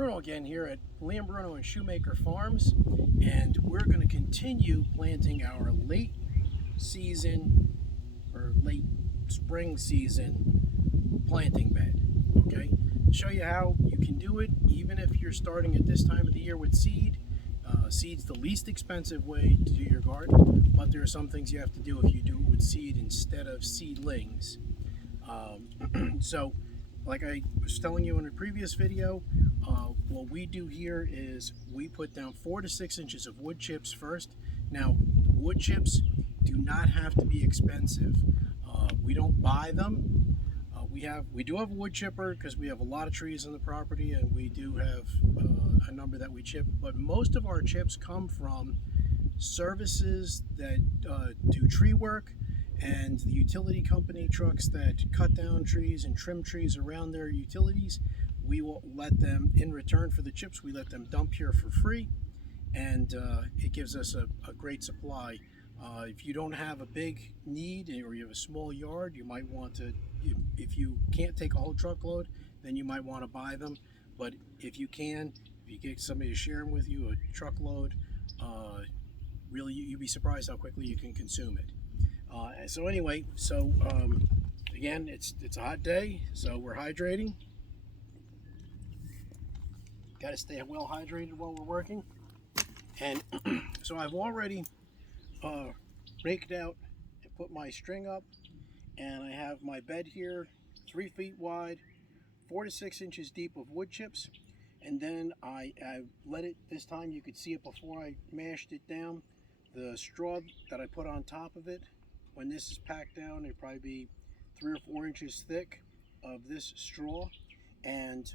Bruno again here at Liam Bruno and Shoemaker Farms, and we're going to continue planting our late season or late spring season planting bed. Okay, show you how you can do it even if you're starting at this time of the year with seed. Seed's the least expensive way to do your garden, but there are some things you have to do if you do it with seed instead of seedlings. So, like I was telling you in a previous video, what we do here is we put down 4 to 6 inches of wood chips first. Now, wood chips do not have to be expensive. We don't buy them. We do have a wood chipper because we have a lot of trees on the property, and we do have a number that we chip. But most of our chips come from services that do tree work, and the utility company trucks that cut down trees and trim trees around their utilities. We will let them, in return for the chips, we let them dump here for free, and it gives us a great supply. If you don't have a big need or you have a small yard, you might want to, if you can't take a whole truckload, then you might want to buy them. But if you can, if you get somebody to share them with you, a truckload, really you'd be surprised how quickly you can consume it. So anyway, again, it's a hot day, so we're hydrating. Got to stay well hydrated while we're working. And so I've already raked out and put my string up, and I have my bed here 3 feet wide, 4 to 6 inches deep of wood chips. And then I let it, this time you could see it before I mashed it down, the straw that I put on top of it. When this is packed down, it'll probably be 3 or 4 inches thick of this straw. And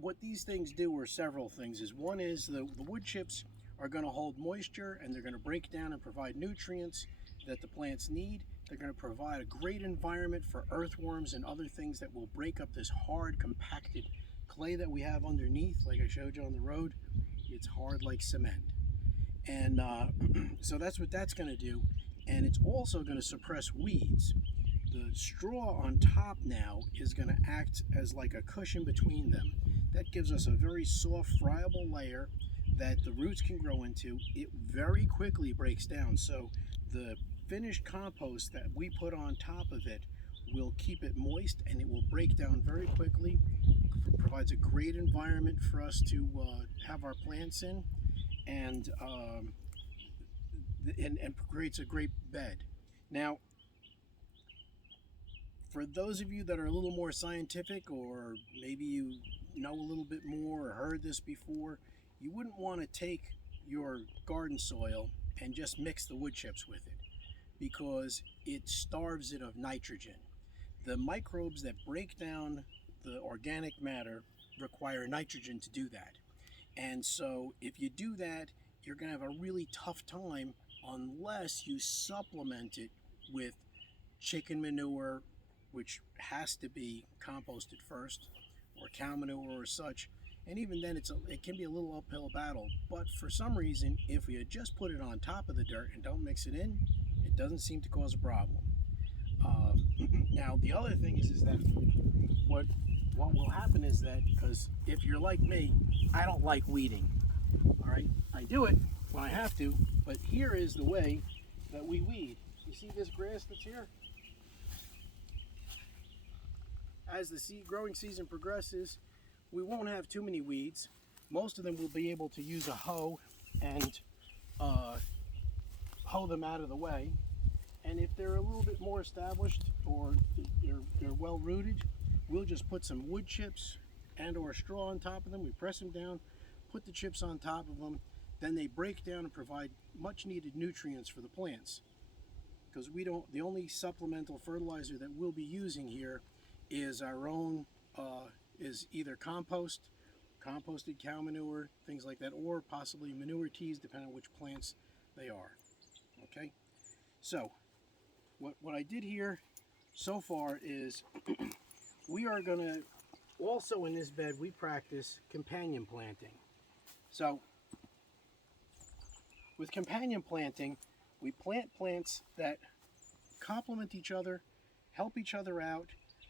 what these things do are several things. One is the wood chips are going to hold moisture, and they're going to break down and provide nutrients that the plants need. They're going to provide a great environment for earthworms and other things that will break up this hard, compacted clay that we have underneath. Like I showed you on the road, it's hard like cement. And so that's what that's going to do. And it's also going to suppress weeds. The straw on top now is going to act as like a cushion between them. That gives us a very soft, friable layer that the roots can grow into. It very quickly breaks down. So the finished compost that we put on top of it will keep it moist, and it will break down very quickly. It provides a great environment for us to have our plants in, and creates a great bed. Now, for those of you that are a little more scientific, or maybe you know a little bit more or heard this before, you wouldn't want to take your garden soil and just mix the wood chips with it, because it starves it of nitrogen. The microbes that break down the organic matter require nitrogen to do that. And so if you do that, you're going to have a really tough time unless you supplement it with chicken manure, which has to be composted first, or cow manure or such. And even then, it can be a little uphill battle. But for some reason, if we had just put it on top of the dirt and don't mix it in, it doesn't seem to cause a problem. Now, the other thing is that what will happen is that, because if you're like me, I don't like weeding. All right, I do it when I have to, but here is the way that we weed. You see this grass that's here? As the growing season progresses, we won't have too many weeds. Most of them will be able to use a hoe and hoe them out of the way. And if they're a little bit more established, or they're well rooted, we'll just put some wood chips and or straw on top of them. We press them down, put the chips on top of them, then they break down and provide much needed nutrients for the plants. Because the only supplemental fertilizer that we'll be using here is our own, is either composted cow manure, things like that, or possibly manure teas, depending on which plants they are. Okay, so what I did here so far is we are going to also, in this bed, we practice companion planting. So with companion planting, we plant plants that complement each other, help each other out.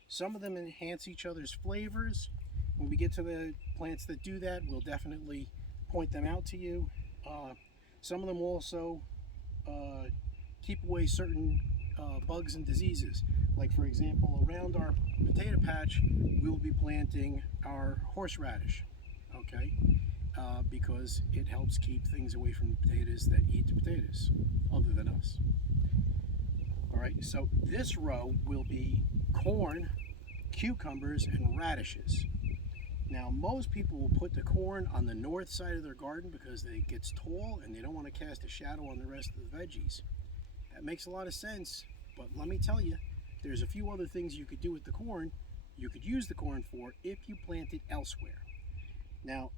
Some of them enhance each other's flavors, when we get to the plants that do that, we'll definitely point them out to you. Some of them also keep away certain bugs and diseases. Like for example, around our potato patch, we will be planting our horseradish, okay? Because it helps keep things away from the potatoes that eat the potatoes, other than us. All right, so this row will be corn, cucumbers, and radishes. Now, most people will put the corn on the north side of their garden because it gets tall and they don't want to cast a shadow on the rest of the veggies. That makes a lot of sense, but let me tell you, there's a few other things you could do with the corn, you could use the corn for if you plant it elsewhere. Now,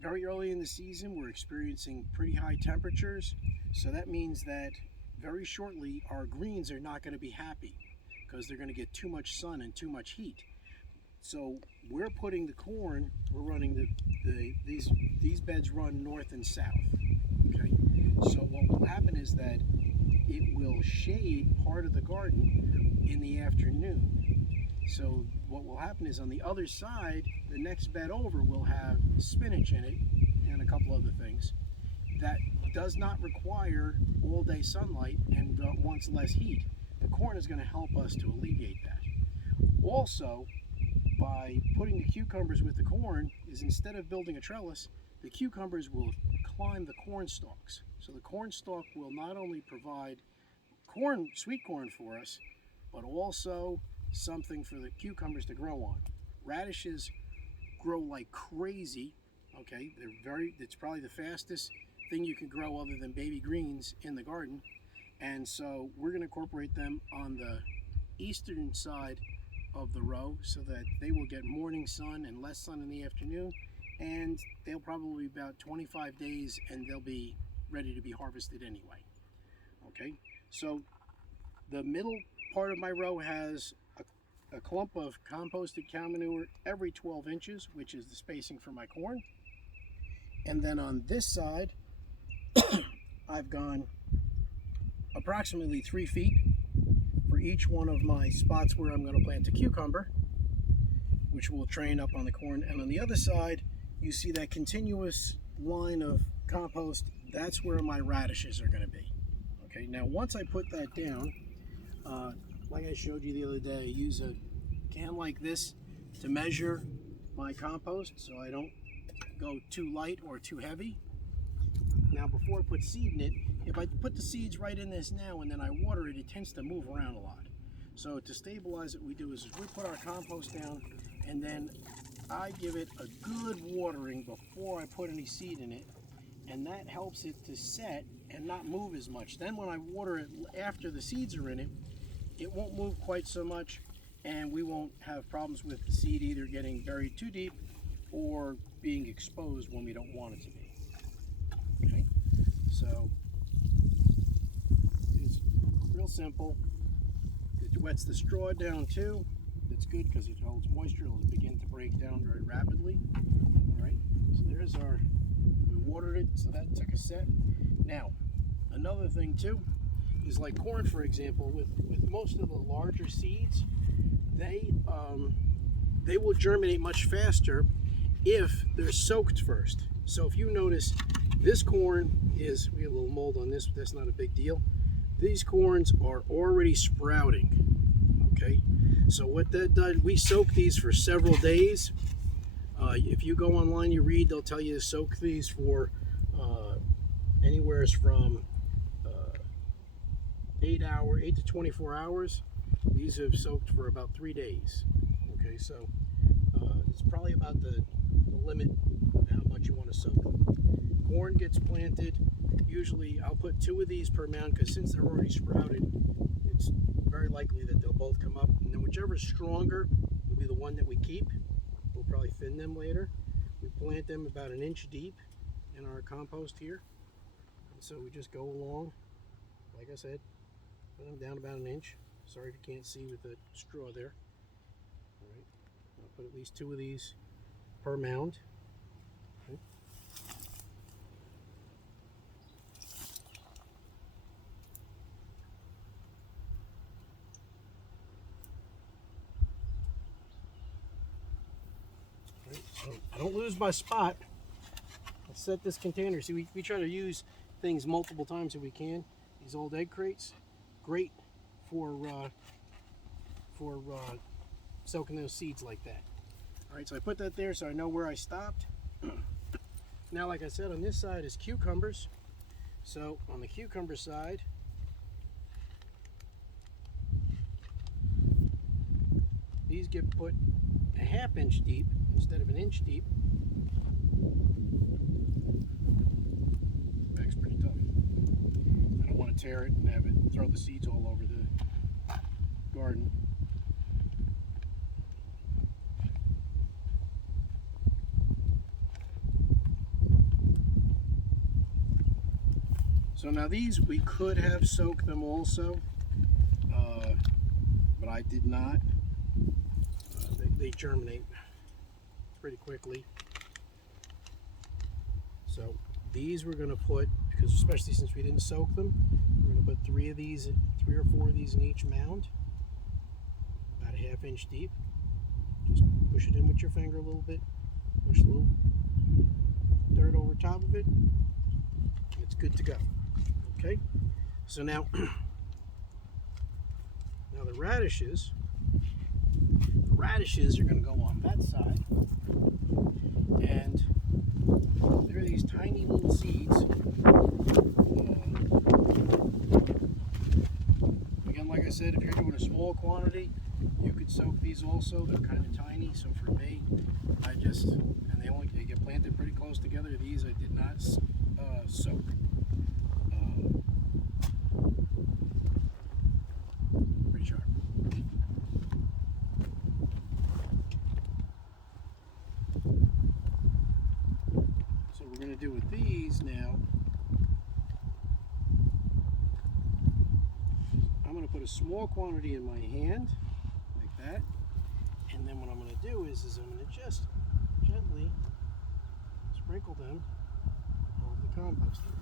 very early in the season, we're experiencing pretty high temperatures, so that means that very shortly our greens are not going to be happy because they're going to get too much sun and too much heat. So we're putting the corn, we're running these beds run north and south. Okay, so what will happen is that it will shade part of the garden in the afternoon. So what will happen is on the other side, the next bed over will have spinach in it and a couple other things that does not require all day sunlight and wants less heat. The corn is going to help us to alleviate that. Also, by putting the cucumbers with the corn is instead of building a trellis, the cucumbers will climb the corn stalks. So the corn stalk will not only provide corn, sweet corn for us, but also something for the cucumbers to grow on. Radishes grow like crazy. Okay, it's probably the fastest thing you can grow other than baby greens in the garden. And so we're going to incorporate them on the eastern side of the row so that they will get morning sun and less sun in the afternoon, and they'll probably be about 25 days and they'll be ready to be harvested anyway. Okay, so the middle part of my row has a clump of composted cow manure every 12 inches, which is the spacing for my corn. And then on this side, I've gone approximately 3 feet for each one of my spots where I'm going to plant a cucumber, which will train up on the corn. And on the other side, you see that continuous line of compost. That's where my radishes are going to be. Okay, now once I put that down, like I showed you the other day, I use a can like this to measure my compost so I don't go too light or too heavy. Now before I put seed in it, if I put the seeds right in this now and then I water it, it tends to move around a lot. So to stabilize it, what we do is we put our compost down and then I give it a good watering before I put any seed in it, and that helps it to set and not move as much. Then when I water it after the seeds are in it, it won't move quite so much, and we won't have problems with the seed either getting buried too deep or being exposed when we don't want it to be. Okay, so it's real simple. It wets the straw down too. It's good because it holds moisture. It'll begin to break down very rapidly. All right, so there's our, we watered it, so that took a set. Now, another thing too is like corn, for example, with most of the larger seeds, they will germinate much faster if they're soaked first. So if you notice, this corn is, we have a little mold on this, but that's not a big deal. These corns are already sprouting, okay? So what that does, we soak these for several days. If you go online, you read, they'll tell you to soak these for anywhere from 8 to 24 hours. These have soaked for about 3 days. Okay, so it's probably about the limit of how much you want to soak them. Corn gets planted. Usually I'll put 2 of these per mound because since they're already sprouted, it's very likely that they'll both come up. And then whichever's stronger will be the one that we keep. We'll probably thin them later. We plant them about 1 inch deep in our compost here. And so we just go along, like I said, put them down about 1 inch. Sorry if you can't see with the straw there. All right, I'll put at least 2 of these per mound. Okay. Right, so I don't lose my spot. I'll set this container. See, we try to use things multiple times if we can. These old egg crates, great for soaking those seeds like that. All right, so I put that there so I know where I stopped. Now, like I said, on this side is cucumbers. So on the cucumber side, these get put a ½ inch deep instead of an inch deep. Bag's pretty tough. I don't want to tear it and have it throw the seeds all over the garden. So now these, we could have soaked them also, but I did not. They germinate pretty quickly. So these we're going to put, because especially since we didn't soak them, we're going to put 3 or 4 of these in each mound, about a ½ inch deep. Just push it in with your finger a little bit, push a little dirt over top of it. It's good to go. Okay, so now the radishes are going to go on that side, and there are these tiny little seeds. Again, like I said, if you're doing a small quantity, you could soak these also. They're kind of tiny, so for me, they get planted pretty close together. These I did not soak. Pretty sharp. So we're going to do with these now, I'm going to put a small quantity in my hand, like that, and then what I'm going to do is I'm going to just gently sprinkle them over the compost here.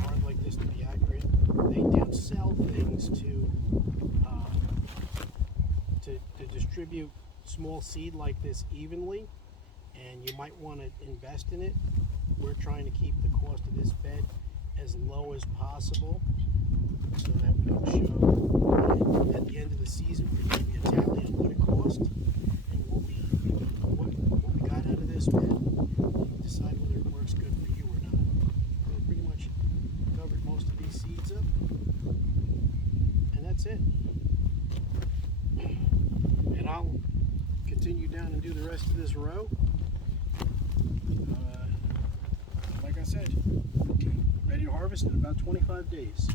Hard like this to be accurate. They do sell things to distribute small seed like this evenly, and you might want to invest in it. We're trying to keep the cost of this bed as low as possible so that we can show at the end of the season for you the tally of what it cost and what we got out of this bed. You can decide whether it works good for you or not. We pretty much covered most of these seeds up, and that's it. And I'll continue down and do the rest of this row. Like I said, ready to harvest in about 25 days.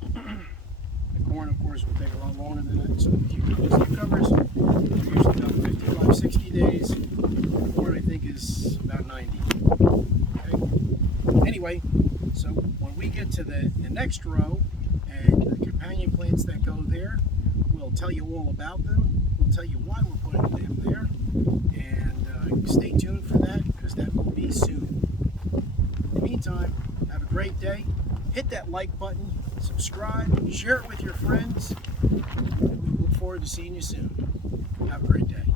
The corn, of course, will take a lot longer than that. So cucumbers are usually about 55, 60 days. The corn, I think, is about 90. Okay. Anyway, so when we get to the next row and the companion plants that go there, we'll tell you all about them. We'll tell you why we're putting them there. And stay tuned for that, because that will be soon. In the meantime, have a great day. Hit that like button, subscribe, share it with your friends. We look forward to seeing you soon. Have a great day.